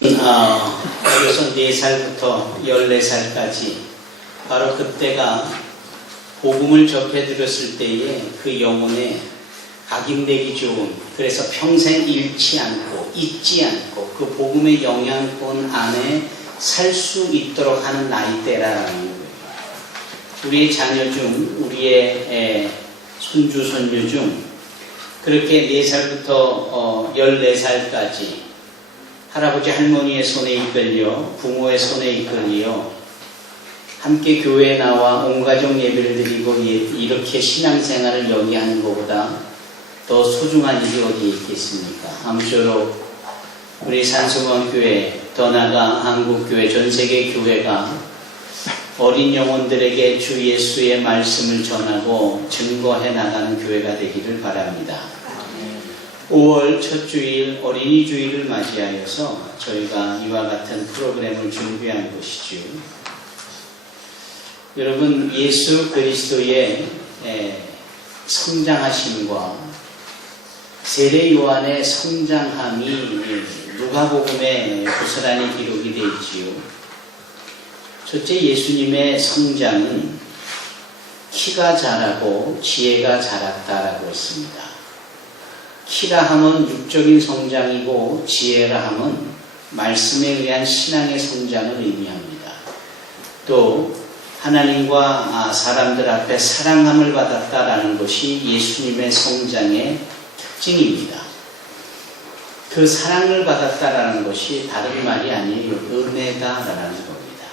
어려서 4살부터 14살까지 바로 그때가 복음을 접해드렸을 때에 그 영혼에 각인되기 좋은, 그래서 평생 잃지 않고 잊지 않고 그 복음의 영향권 안에 살 수 있도록 하는 나이대라는 거예요. 우리의 자녀 중, 우리의 손주, 손녀 중 그렇게 4살부터 14살까지 할아버지 할머니의 손에 이끌려 부모의 손에 이끌려 함께 교회에 나와 온 가족 예배를 드리고 이렇게 신앙생활을 영위하는 것보다 더 소중한 일이 어디에 있겠습니까? 아무쪼록 우리 산소원교회, 더 나아가 한국교회, 전세계 교회가 어린 영혼들에게 주 예수의 말씀을 전하고 증거해 나가는 교회가 되기를 바랍니다. 5월 첫 주일 어린이 주일을 맞이하여서 저희가 이와 같은 프로그램을 준비한 것이죠. 여러분, 예수 그리스도의 성장하심과 세례 요한의 성장함이 누가복음에 고스란히 기록이 되어 있지요. 첫째, 예수님의 성장은 키가 자라고 지혜가 자랐다라고 했습니다. 키라 함은 육적인 성장이고 지혜라 함은 말씀에 의한 신앙의 성장을 의미합니다. 또 하나님과 사람들 앞에 사랑함을 받았다라는 것이 예수님의 성장의 특징입니다. 그 사랑을 받았다라는 것이 다른 말이 아니에요. 은혜다라는 겁니다.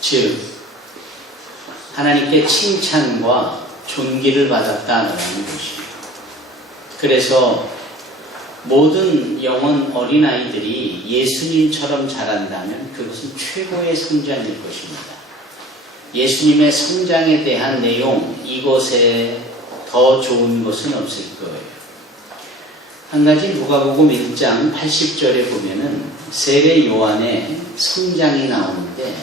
즉 하나님께 칭찬과 존귀를 받았다라는 것입니다. 그래서 모든 영혼 어린아이들이 예수님처럼 자란다면 그것은 최고의 성장일 것입니다. 예수님의 성장에 대한 내용, 이곳에 더 좋은 것은 없을 거예요. 한 가지 누가복음 1장 80절에 보면은 세례 요한의 성장이 나오는데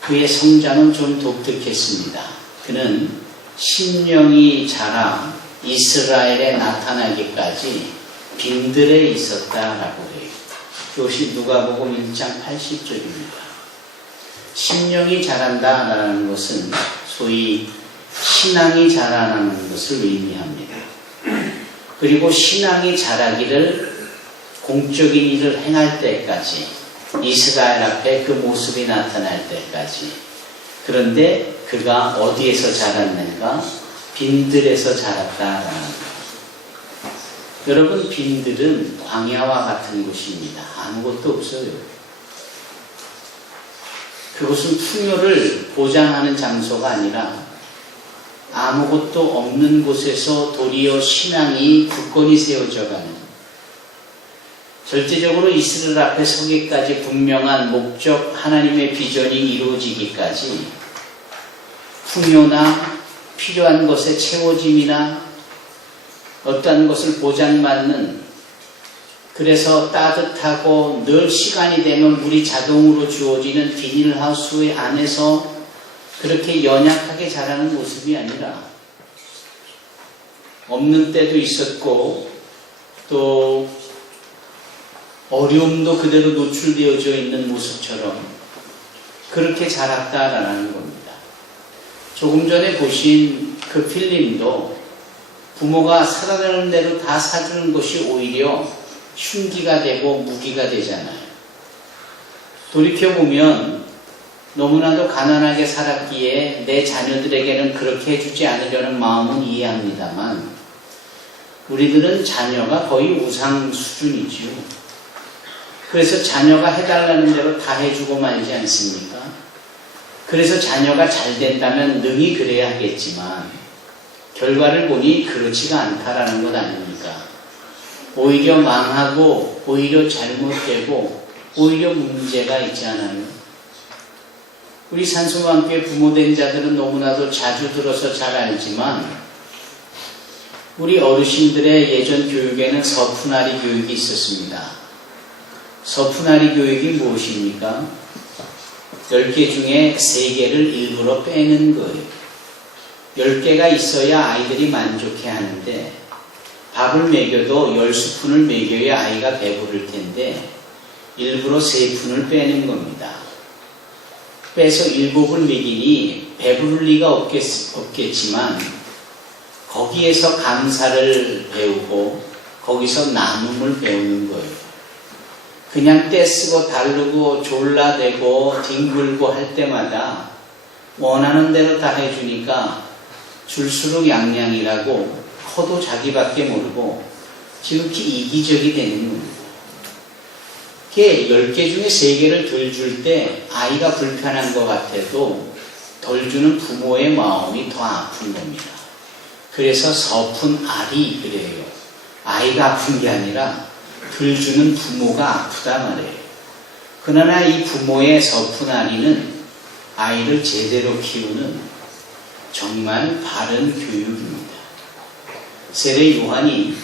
그의 성장은 좀 독특했습니다. 그는 심령이 자라 이스라엘에 나타나기까지 빈들에 있었다라고 해요. 그것이 누가복음 1장 80절입니다. 심령이 자란다라는 것은 소위 신앙이 자라나는 것을 의미합니다. 그리고 신앙이 자라기를 공적인 일을 행할 때까지, 이스라엘 앞에 그 모습이 나타날 때까지. 그런데 그가 어디에서 자랐는가? 빈들에서 자랐다라는 것. 여러분, 빈들은 광야와 같은 곳입니다. 아무것도 없어요. 그곳은 풍요를 보장하는 장소가 아니라 아무것도 없는 곳에서 도리어 신앙이 굳건히 세워져가는, 절대적으로 이스라엘 앞에 서기까지 분명한 목적, 하나님의 비전이 이루어지기까지 풍요나 필요한 것의 채워짐이나 어떠한 것을 보장받는, 그래서 따뜻하고 늘 시간이 되면 물이 자동으로 주어지는 비닐하우스 안에서 그렇게 연약하게 자라는 모습이 아니라 없는 때도 있었고 또 어려움도 그대로 노출되어져 있는 모습처럼 그렇게 자랐다라는 겁니다. 조금 전에 보신 그 필름도 부모가 살아가는 대로 다 사주는 것이 오히려 흉기가 되고 무기가 되잖아요. 돌이켜보면 너무나도 가난하게 살았기에 내 자녀들에게는 그렇게 해주지 않으려는 마음은 이해합니다만 우리들은 자녀가 거의 우상 수준이지요. 그래서 자녀가 해달라는 대로 다 해주고 말지 않습니까? 그래서 자녀가 잘 된다면 능히 그래야 하겠지만 결과를 보니 그렇지가 않다라는 것 아닙니까? 오히려 망하고 오히려 잘못되고 오히려 문제가 있지 않아요? 우리 산소만교회 부모된 자들은 너무나도 자주 들어서 잘 알지만 우리 어르신들의 예전 교육에는 서푼아리 교육이 있었습니다. 서푼아리 교육이 무엇입니까? 10개 중에 3개를 일부러 빼는 거예요. 10개가 있어야 아이들이 만족해 하는데 밥을 먹여도 10스푼을 먹여야 아이가 배부를 텐데 일부러 3푼을 빼는 겁니다. 빼서 7을 먹이니 배부를 리가 없겠지만 거기에서 감사를 배우고 거기서 나눔을 배우는 거예요. 그냥 떼쓰고 다르고 졸라대고 뒹굴고 할 때마다 원하는 대로 다 해주니까 줄수록 양양이라고 커도 자기밖에 모르고 지극히 이기적이 되는 겁니다. 10개 중에 3개를 덜 줄 때 아이가 불편한 것 같아도 덜 주는 부모의 마음이 더 아픈 겁니다. 그래서 서푼 알이 그래요. 아이가 아픈 게 아니라 덜 주는 부모가 아프다 말이에요. 그러나 이 부모의 서푼 알이는 아이를 제대로 키우는 정말 바른 교육입니다. 세례 요한이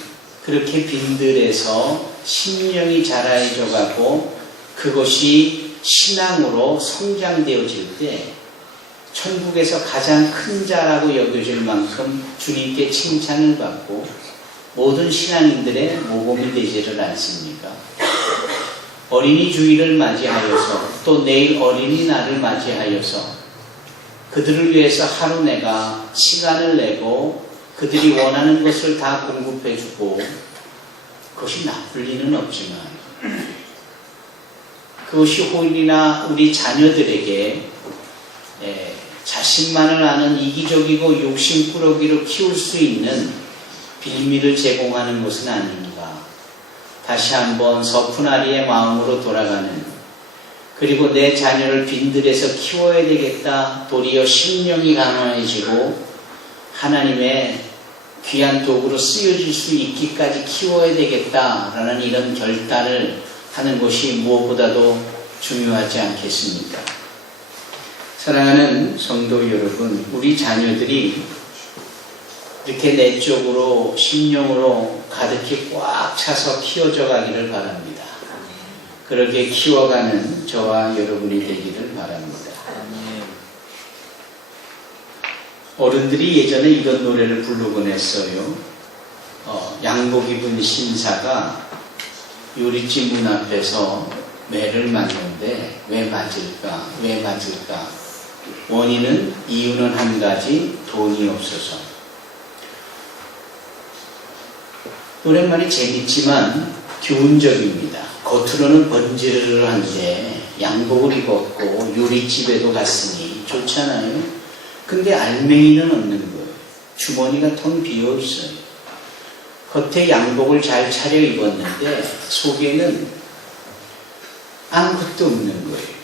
그렇게 빈들에서 심령이 자라해져가고 그것이 신앙으로 성장되어질 때 천국에서 가장 큰 자라고 여겨질 만큼 주님께 칭찬을 받고 모든 신앙인들의 모범이 되지를 않습니까? 어린이 주일을 맞이하여서 또 내일 어린이날을 맞이하여서 그들을 위해서 하루 내가 시간을 내고 그들이 원하는 것을 다 공급해주고 그것이 나쁠 리는 없지만 그것이 혹이나 우리 자녀들에게 자신만을 아는 이기적이고 욕심꾸러기로 키울 수 있는 빌미를 제공하는 것은 아닌가. 다시 한번 서푼아리의 마음으로 돌아가는, 그리고 내 자녀를 빈들에서 키워야 되겠다, 도리어 심령이 가난해지고 하나님의 귀한 도구로 쓰여질 수 있기까지 키워야 되겠다라는 이런 결단을 하는 것이 무엇보다도 중요하지 않겠습니까? 사랑하는 성도 여러분, 우리 자녀들이 이렇게 내적으로 심령으로 가득히 꽉 차서 키워져 가기를 바랍니다. 그렇게 키워가는 저와 여러분이 되기를 바랍니다. 어른들이 예전에 이런 노래를 부르곤 했어요. 양복 입은 신사가 요리집 문 앞에서 매를 맞는데 왜 맞을까? 왜 맞을까? 원인은, 이유는 한 가지, 돈이 없어서. 노랫말이 재밌지만 교훈적입니다. 겉으로는 번지르르한데 양복을 입었고 요리집에도 갔으니 좋잖아요. 근데 알맹이는 없는 거예요. 주머니가 텅 비어 있어요. 겉에 양복을 잘 차려 입었는데 속에는 아무것도 없는 거예요.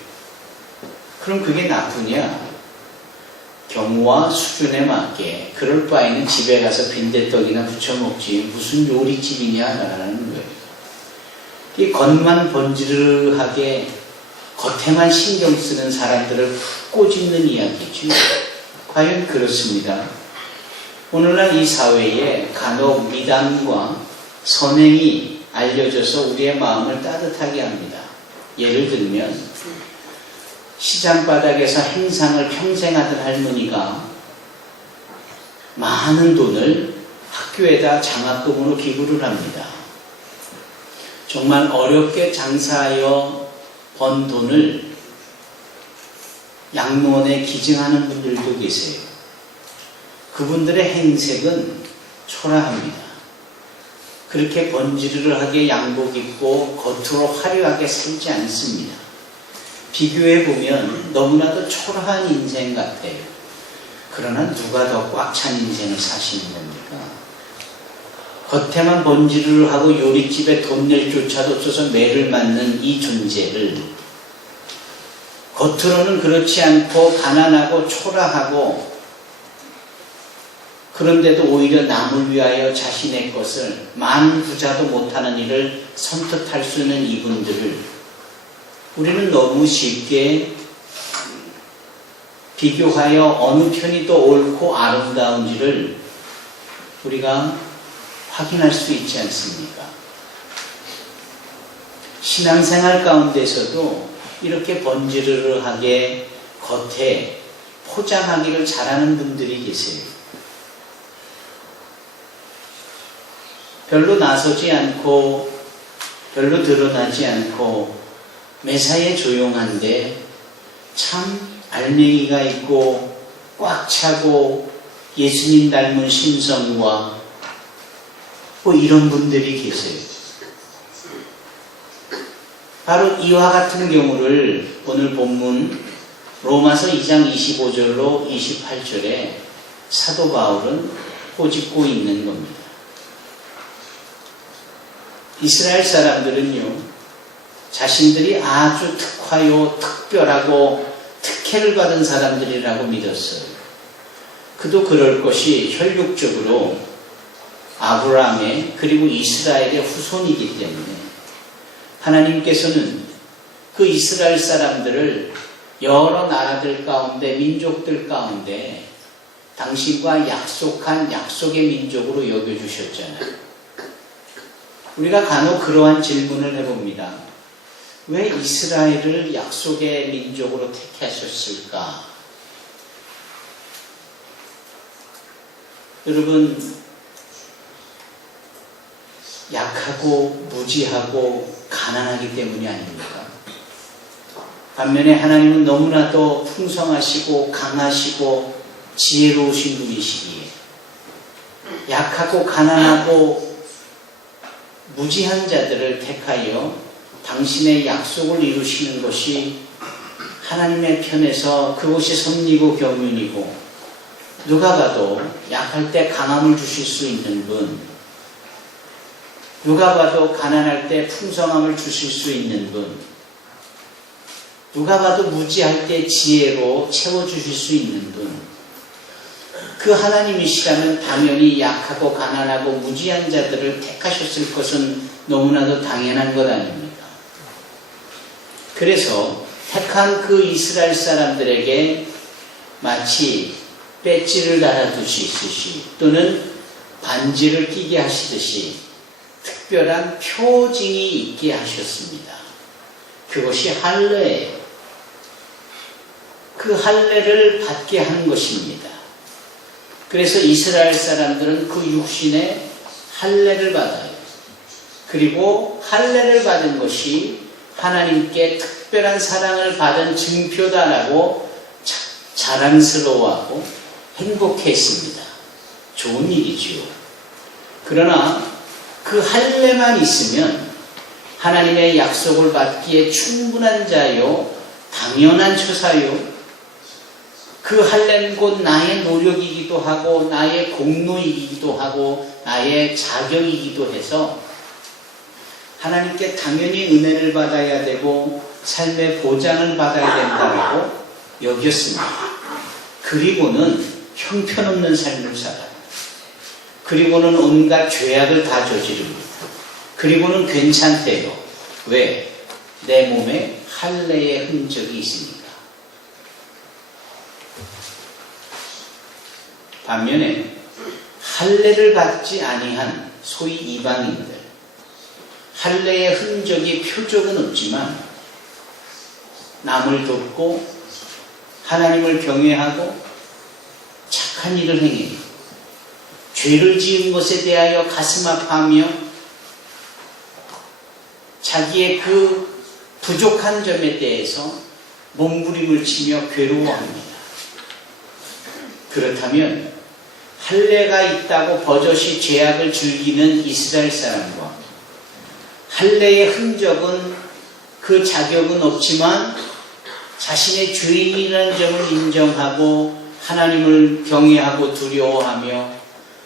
그럼 그게 나쁘냐? 경우와 수준에 맞게 그럴 바에는 집에 가서 빈대떡이나 부쳐 먹지 무슨 요리집이냐라는 거예요. 이 겉만 번지르르하게 겉에만 신경 쓰는 사람들을 꼬집는 이야기죠. 과연 그렇습니다. 오늘날 이 사회에 간혹 미담과 선행이 알려져서 우리의 마음을 따뜻하게 합니다. 예를 들면 시장바닥에서 행상을 평생 하던 할머니가 많은 돈을 학교에다 장학금으로 기부를 합니다. 정말 어렵게 장사하여 번 돈을 양로원에 기증하는 분들도 계세요. 그분들의 행색은 초라합니다. 그렇게 번지르르하게 양복 입고 겉으로 화려하게 살지 않습니다. 비교해보면 너무나도 초라한 인생 같아요. 그러나 누가 더 꽉 찬 인생을 사시는 겁니까? 겉에만 번지르르하고 요리집에 돈 낼 조차도 없어서 매를 맞는 이 존재를 겉으로는 그렇지 않고 가난하고 초라하고 그런데도 오히려 남을 위하여 자신의 것을 많은 부자도 못하는 일을 선뜻할 수 있는 이분들을 우리는 너무 쉽게 비교하여 어느 편이 더 옳고 아름다운지를 우리가 확인할 수 있지 않습니까? 신앙생활 가운데서도 이렇게 번지르르하게 겉에 포장하기를 잘하는 분들이 계세요. 별로 나서지 않고 별로 드러나지 않고 매사에 조용한데 참 알맹이가 있고 꽉 차고 예수님 닮은 심성과 뭐 이런 분들이 계세요. 바로 이와 같은 경우를 오늘 본문 로마서 2장 25절로 28절에 사도 바울은 꼬집고 있는 겁니다. 이스라엘 사람들은요, 자신들이 아주 특화요, 특별하고 특혜를 받은 사람들이라고 믿었어요. 그도 그럴 것이 혈육적으로 아브라함의 그리고 이스라엘의 후손이기 때문에 하나님께서는 그 이스라엘 사람들을 여러 나라들 가운데, 민족들 가운데 당신과 약속한 약속의 민족으로 여겨주셨잖아요. 우리가 간혹 그러한 질문을 해봅니다. 왜 이스라엘을 약속의 민족으로 택하셨을까? 여러분, 약하고 무지하고 가난하기 때문이 아닙니까? 반면에 하나님은 너무나도 풍성하시고 강하시고 지혜로우신 분이시기에 약하고 가난하고 무지한 자들을 택하여 당신의 약속을 이루시는 것이 하나님의 편에서 그것이 섭리고 경륜이고, 누가 봐도 약할 때 강함을 주실 수 있는 분, 누가 봐도 가난할 때 풍성함을 주실 수 있는 분, 누가 봐도 무지할 때 지혜로 채워주실 수 있는 분, 그 하나님이시라면 당연히 약하고 가난하고 무지한 자들을 택하셨을 것은 너무나도 당연한 것 아닙니까? 그래서 택한 그 이스라엘 사람들에게 마치 배지를 달아두시듯이 또는 반지를 끼게 하시듯이 특별한 표징이 있게 하셨습니다. 그것이 할례예요. 그 할례를 받게 하는 것입니다. 그래서 이스라엘 사람들은 그 육신의 할례를 받아요. 그리고 할례를 받은 것이 하나님께 특별한 사랑을 받은 증표다라고 자랑스러워하고 행복했습니다. 좋은 일이지요. 그러나 그 할례만 있으면 하나님의 약속을 받기에 충분한 자요, 당연한 처사요, 그 할례는 곧 나의 노력이기도 하고 나의 공로이기도 하고 나의 자격이기도 해서 하나님께 당연히 은혜를 받아야 되고 삶의 보장을 받아야 된다고 여겼습니다. 그리고는 형편없는 삶을 살아요. 그리고는 온갖 죄악을 다 저지릅니다. 그리고는 괜찮대요. 왜? 내 몸에 할례의 흔적이 있으니까. 반면에 할례를 받지 아니한 소위 이방인들, 할례의 흔적이 표적은 없지만 남을 돕고 하나님을 경외하고 착한 일을 행해요. 죄를 지은 것에 대하여 가슴 아파하며 자기의 그 부족한 점에 대해서 몸부림을 치며 괴로워합니다. 그렇다면 할례가 있다고 버젓이 죄악을 즐기는 이스라엘 사람과 할례의 흔적은 그 자격은 없지만 자신의 죄인이라는 점을 인정하고 하나님을 경외하고 두려워하며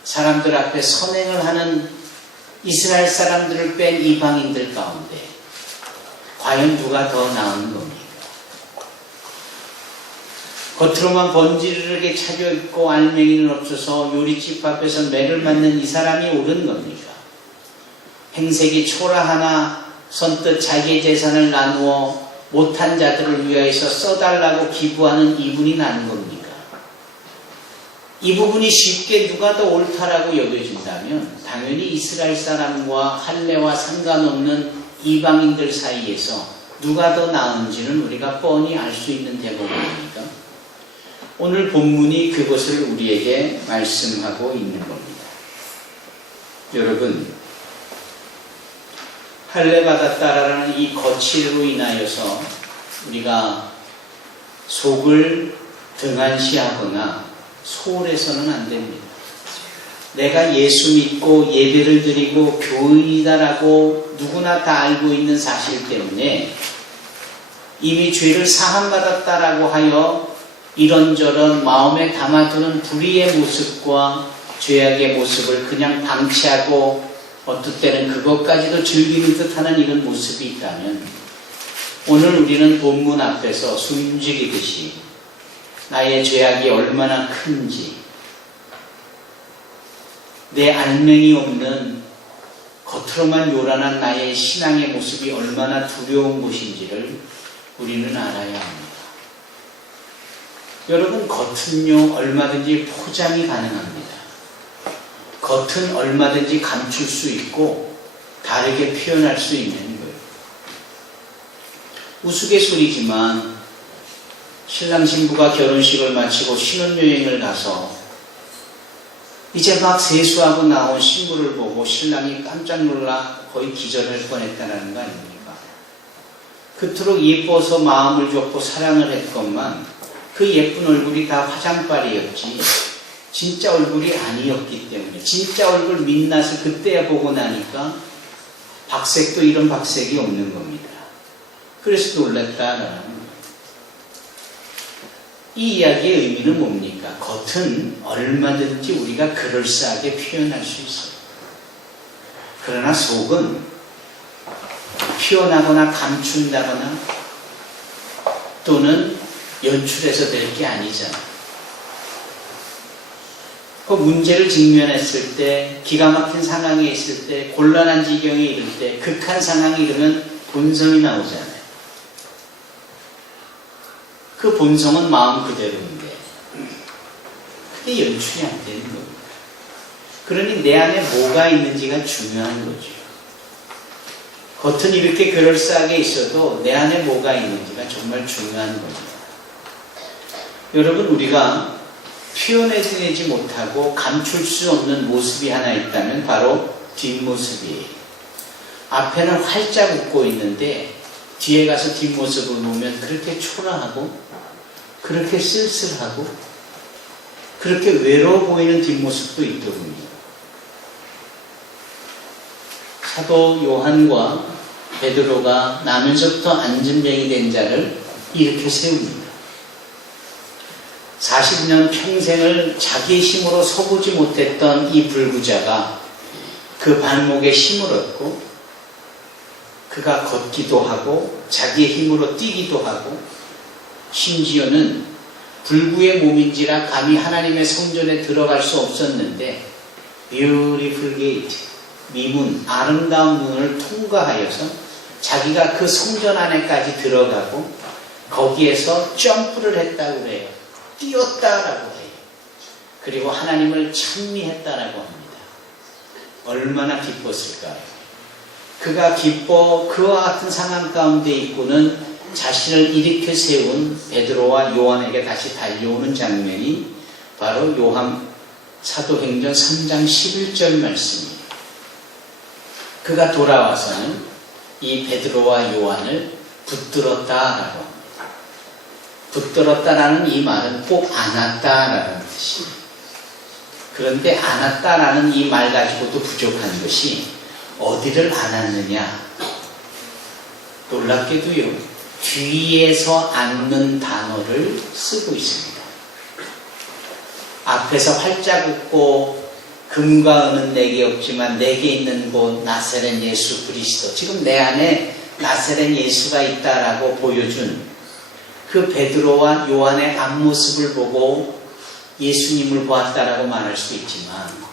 사람들 앞에 선행을 하는 이스라엘 사람들을 뺀 이방인들 가운데 과연 누가 더 나은 겁니까? 겉으로만 번지르르게 차려입고 알맹이는 없어서 요리집 앞에서 매를 맞는 이 사람이 옳은 겁니까? 행색이 초라하나 선뜻 자기의 재산을 나누어 못한 자들을 위하여서 써달라고 기부하는 이분이 나은 겁니까? 이 부분이 쉽게 누가 더 옳다라고 여겨진다면 당연히 이스라엘 사람과 할례와 상관없는 이방인들 사이에서 누가 더 나은지는 우리가 뻔히 알 수 있는 대목 아닙니까? 오늘 본문이 그것을 우리에게 말씀하고 있는 겁니다. 여러분, 할례받았다라는 이 거칠로 인하여서 우리가 속을 등한시하거나 소홀해서는 안 됩니다. 내가 예수 믿고 예배를 드리고 교인이다라고 누구나 다 알고 있는 사실 때문에 이미 죄를 사함받았다라고 하여 이런저런 마음에 담아두는 불의의 모습과 죄악의 모습을 그냥 방치하고 어떨 때는 그것까지도 즐기는 듯하는 이런 모습이 있다면 오늘 우리는 본문 앞에서 숨죽이듯이 나의 죄악이 얼마나 큰지 내 알맹이 없는 겉으로만 요란한 나의 신앙의 모습이 얼마나 두려운 것인지를 우리는 알아야 합니다. 여러분, 겉은요 얼마든지 포장이 가능합니다. 겉은 얼마든지 감출 수 있고 다르게 표현할 수 있는 거예요. 우스갯소리지만 신랑 신부가 결혼식을 마치고 신혼여행을 가서 이제 막 세수하고 나온 신부를 보고 신랑이 깜짝 놀라 거의 기절할 뻔했다는 거 아닙니까? 그토록 예뻐서 마음을 줬고 사랑을 했건만 그 예쁜 얼굴이 다 화장빨이었지 진짜 얼굴이 아니었기 때문에 진짜 얼굴 민낯을 그때야 보고 나니까 박색도 이런 박색이 없는 겁니다. 그래서 놀랐다라는 거예요. 이 이야기의 의미는 뭡니까? 겉은 얼마든지 우리가 그럴싸하게 표현할 수 있어요. 그러나 속은 표현하거나 감춘다거나 또는 연출해서 될 게 아니잖아요. 그 문제를 직면했을 때, 기가 막힌 상황에 있을 때, 곤란한 지경에 이를 때, 극한 상황에 이르면 본성이 나오잖아요. 그 본성은 마음 그대로인데 그게 연출이 안 되는 겁니다. 그러니 내 안에 뭐가 있는지가 중요한 거죠. 겉은 이렇게 그럴싸하게 있어도 내 안에 뭐가 있는지가 정말 중요한 겁니다. 여러분, 우리가 표현해내지 못하고 감출 수 없는 모습이 하나 있다면 바로 뒷모습이에요. 앞에는 활짝 웃고 있는데 뒤에 가서 뒷모습을 보면 그렇게 초라하고 그렇게 쓸쓸하고 그렇게 외로워 보이는 뒷모습도 있더군요. 사도 요한과 베드로가 나면서부터 안진뱅이 된 자를 이렇게 세웁니다. 40년 평생을 자기의 힘으로 서보지 못했던 이 불구자가 그 발목에 힘을 얻고 그가 걷기도 하고 자기의 힘으로 뛰기도 하고 심지어는 불구의 몸인지라 감히 하나님의 성전에 들어갈 수 없었는데 Beautiful Gate, 미문, 아름다운 문을 통과하여서 자기가 그 성전 안에까지 들어가고 거기에서 점프를 했다고 그래요. 뛰었다라고 해요. 그리고 하나님을 찬미했다라고 합니다. 얼마나 기뻤을까요? 그가 기뻐 그와 같은 상황 가운데 있고는 자신을 일으켜 세운 베드로와 요한에게 다시 달려오는 장면이 바로 요한 사도행전 3장 11절 말씀입니다. 그가 돌아와서는 이 베드로와 요한을 붙들었다라고 합니다. 붙들었다라는 이 말은 꼭 안았다라는 뜻입니다. 그런데 안았다라는 이 말 가지고도 부족한 것이 어디를 안았느냐? 놀랍게도요. 뒤에서 안는 단어를 쓰고 있습니다. 앞에서 활짝 웃고 금과 은은 내게 없지만 내게 있는 곳 나사렛 예수 그리스도, 지금 내 안에 나사렛 예수가 있다라고 보여준 그 베드로와 요한의 앞모습을 보고 예수님을 보았다라고 말할 수 있지만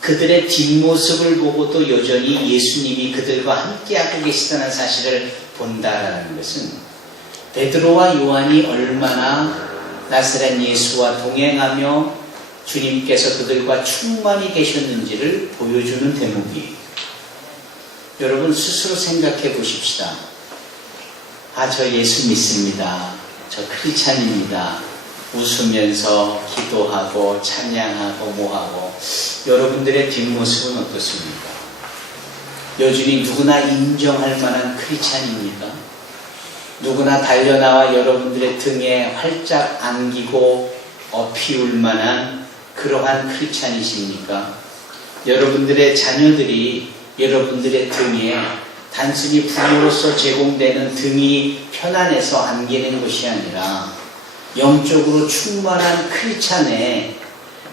그들의 뒷모습을 보고도 여전히 예수님이 그들과 함께하고 계시다는 사실을 본다라는 것은 베드로와 요한이 얼마나 나사렛 예수와 동행하며 주님께서 그들과 충만히 계셨는지를 보여주는 대목이에요. 여러분 스스로 생각해 보십시다. 저 예수 믿습니다. 저 크리스찬입니다. 웃으면서 기도하고 찬양하고 뭐하고 여러분들의 뒷모습은 어떻습니까? 여전히 누구나 인정할 만한 크리스찬입니까? 누구나 달려나와 여러분들의 등에 활짝 안기고 피울 만한 그러한 크리스찬이십니까? 여러분들의 자녀들이 여러분들의 등에 단순히 부모로서 제공되는 등이 편안해서 안기는 것이 아니라 영적으로 충만한 크리스찬의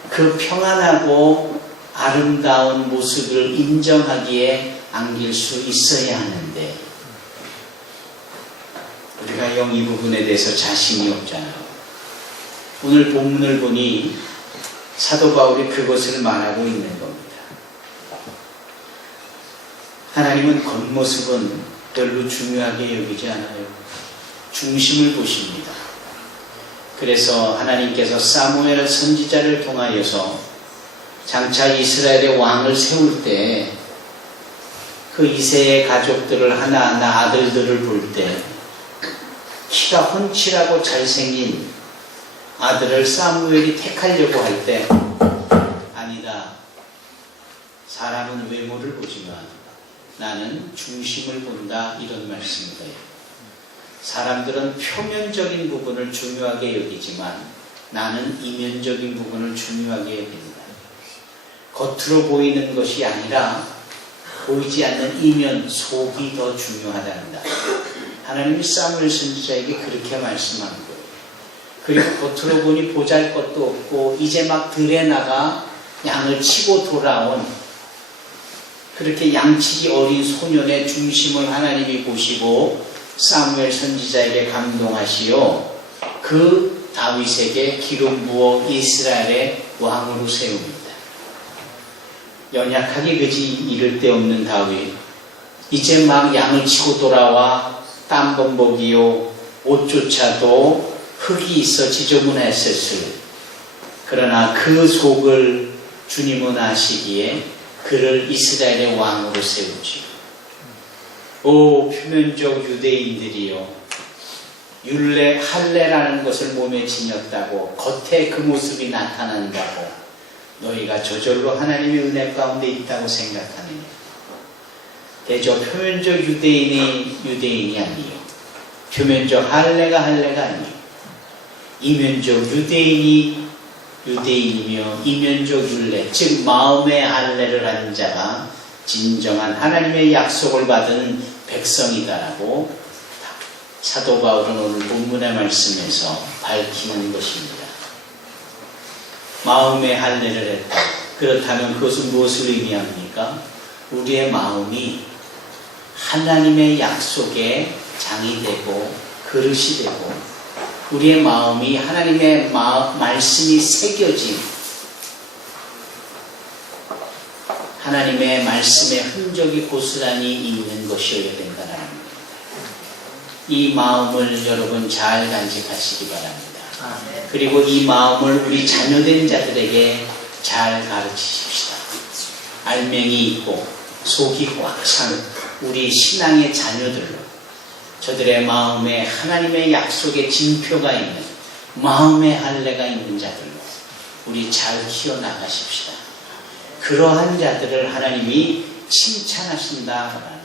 그 평안하고 아름다운 모습을 인정하기에 안길 수 있어야 하는데 우리가 영 이 부분에 대해서 자신이 없잖아요. 오늘 본문을 보니 사도 바울이 그것을 말하고 있는 겁니다. 하나님은 겉모습은 별로 중요하게 여기지 않아요. 중심을 보십니다. 그래서 하나님께서 사무엘 선지자를 통하여서 장차 이스라엘의 왕을 세울 때 그 이새의 가족들을 하나하나 아들들을 볼 때 키가 훤칠하고 잘생긴 아들을 사무엘이 택하려고 할 때 아니다. 사람은 외모를 보지만 나는 중심을 본다 이런 말씀입니다. 사람들은 표면적인 부분을 중요하게 여기지만 나는 이면적인 부분을 중요하게 여깁니다. 겉으로 보이는 것이 아니라 보이지 않는 이면 속이 더 중요하답니다. 하나님이 사무엘 선지자에게 그렇게 말씀한 거예요. 그리고 겉으로 보니 보잘것도 없고 이제 막 들에 나가 양을 치고 돌아온 그렇게 양치기 어린 소년의 중심을 하나님이 보시고 사무엘 선지자에게 감동하시어 그 다윗에게 기름 부어 이스라엘의 왕으로 세웁니다. 연약하게 그지 이를 데 없는 다윗, 이제 막 양을 치고 돌아와 땀범벅이요 옷조차도 흙이 있어 지저분했을 그러나 그 속을 주님은 아시기에 그를 이스라엘의 왕으로 세우지. 오 표면적 유대인들이요, 율례 할례라는 것을 몸에 지녔다고 겉에 그 모습이 나타난다고 너희가 저절로 하나님의 은혜 가운데 있다고 생각하느냐. 대저 표면적 유대인이 아니요, 표면적 할례가 아니요, 이면적 유대인이 유대인이며 이면적 율례, 즉 마음의 할례를 한 자가 진정한 하나님의 약속을 받은 백성이다라고 사도 바울은 오늘 본문의 말씀에서 밝히는 것입니다. 마음의 할례를 했다. 그렇다면 그것은 무엇을 의미합니까? 우리의 마음이 하나님의 약속의 장이 되고 그릇이 되고 우리의 마음이 하나님의 말씀이 새겨진 하나님의 말씀의 흔적이 고스란히 있는 것이어야 된다는 겁니다. 이 마음을 여러분 잘 간직하시기 바랍니다. 그리고 이 마음을 우리 자녀된 자들에게 잘 가르치십시다. 알맹이 있고 속이 꽉 찬 우리 신앙의 자녀들로 저들의 마음에 하나님의 약속의 징표가 있는 마음의 할례가 있는 자들로 우리 잘 키워나가십시다. 그러한 자들을 하나님이 칭찬하신다라는 거예요.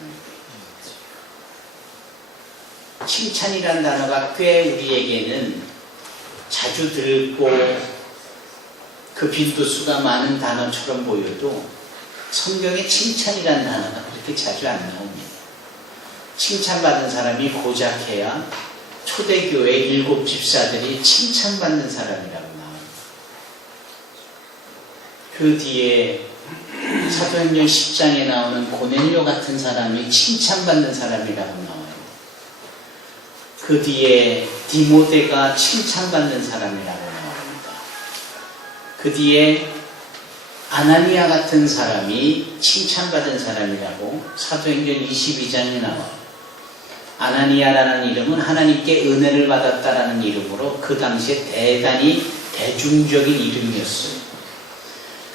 칭찬이라는 단어가 꽤 우리에게는 자주 듣고 그 빈도수가 많은 단어처럼 보여도 성경에 칭찬이라는 단어가 그렇게 자주 안 나옵니다. 칭찬받은 사람이 고작 해야 초대교회 7 집사들이 칭찬받는 사람이라고 나옵니다. 그 뒤에 사도행전 10장에 나오는 고넬료 같은 사람이 칭찬받는 사람이라고 나와요. 그 뒤에 디모데가 칭찬받는 사람이라고 나옵니다. 그 뒤에 아나니아 같은 사람이 칭찬받은 사람이라고 사도행전 22장에 나와요. 아나니아라는 이름은 하나님께 은혜를 받았다라는 이름으로 그 당시에 대단히 대중적인 이름이었어요.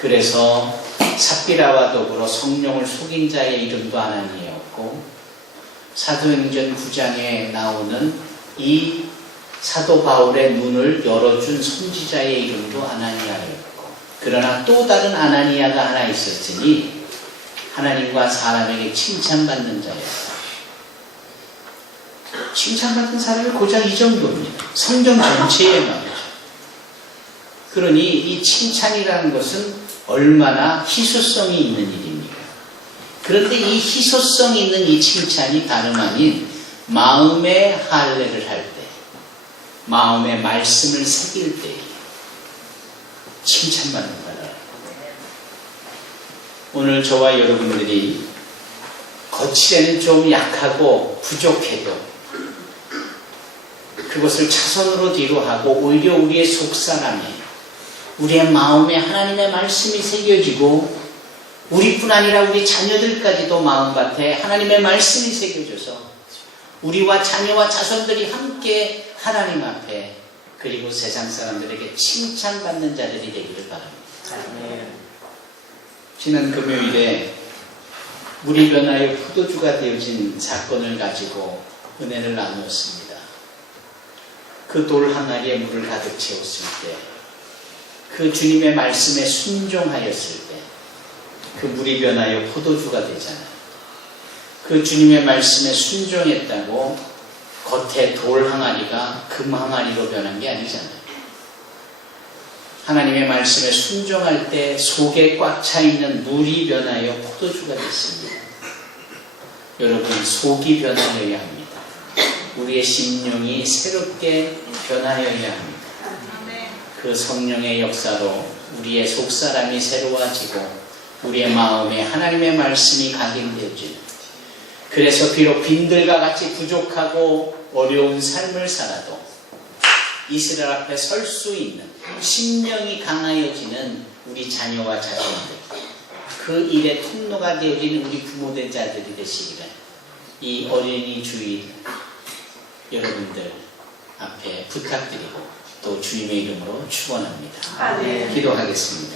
그래서 삽비라와 더불어 성령을 속인 자의 이름도 아나니아였고 사도행전 9장에 나오는 이 사도 바울의 눈을 열어준 선지자의 이름도 아나니아였고 그러나 또 다른 아나니아가 하나 있었으니 하나님과 사람에게 칭찬받는 자였다. 칭찬받는 사람이 고작 이 정도입니다. 성경 전체에 말이죠. 그러니 이 칭찬이라는 것은 얼마나 희소성이 있는 일입니까? 그런데 이 희소성 있는 이 칭찬이 다름 아닌 마음의 할례를 할 때, 마음의 말씀을 새길 때 칭찬받는 거라. 오늘 저와 여러분들이 거칠에는 좀 약하고 부족해도 그것을 차선으로 뒤로 하고 오히려 우리의 속사람에, 우리의 마음에 하나님의 말씀이 새겨지고 우리뿐 아니라 우리 자녀들까지도 마음밭에 하나님의 말씀이 새겨져서 우리와 자녀와 자손들이 함께 하나님 앞에 그리고 세상 사람들에게 칭찬받는 자들이 되기를 바랍니다. 지난 금요일에 물이 변하여 포도주가 되어진 사건을 가지고 은혜를 나누었습니다. 그 돌 항아리에 물을 가득 채웠을 때, 그 주님의 말씀에 순종하였을 때 그 물이 변하여 포도주가 되잖아요. 그 주님의 말씀에 순종했다고 겉에 돌 항아리가 금 항아리로 변한 게 아니잖아요. 하나님의 말씀에 순종할 때 속에 꽉 차 있는 물이 변하여 포도주가 됐습니다. 여러분, 속이 변하여야 합니다. 우리의 심령이 새롭게 변하여야 합니다. 그 성령의 역사로 우리의 속사람이 새로워지고 우리의 마음에 하나님의 말씀이 각인되어지는, 그래서 비록 빈들과 같이 부족하고 어려운 삶을 살아도 이스라엘 앞에 설 수 있는 심령이 강하여지는 우리 자녀와 자손들, 그 일의 통로가 되어지는 우리 부모된 자들이 되시기를 이 어린이 주일 여러분들 앞에 부탁드리고 또 주님의 이름으로 축원합니다. 네. 기도하겠습니다.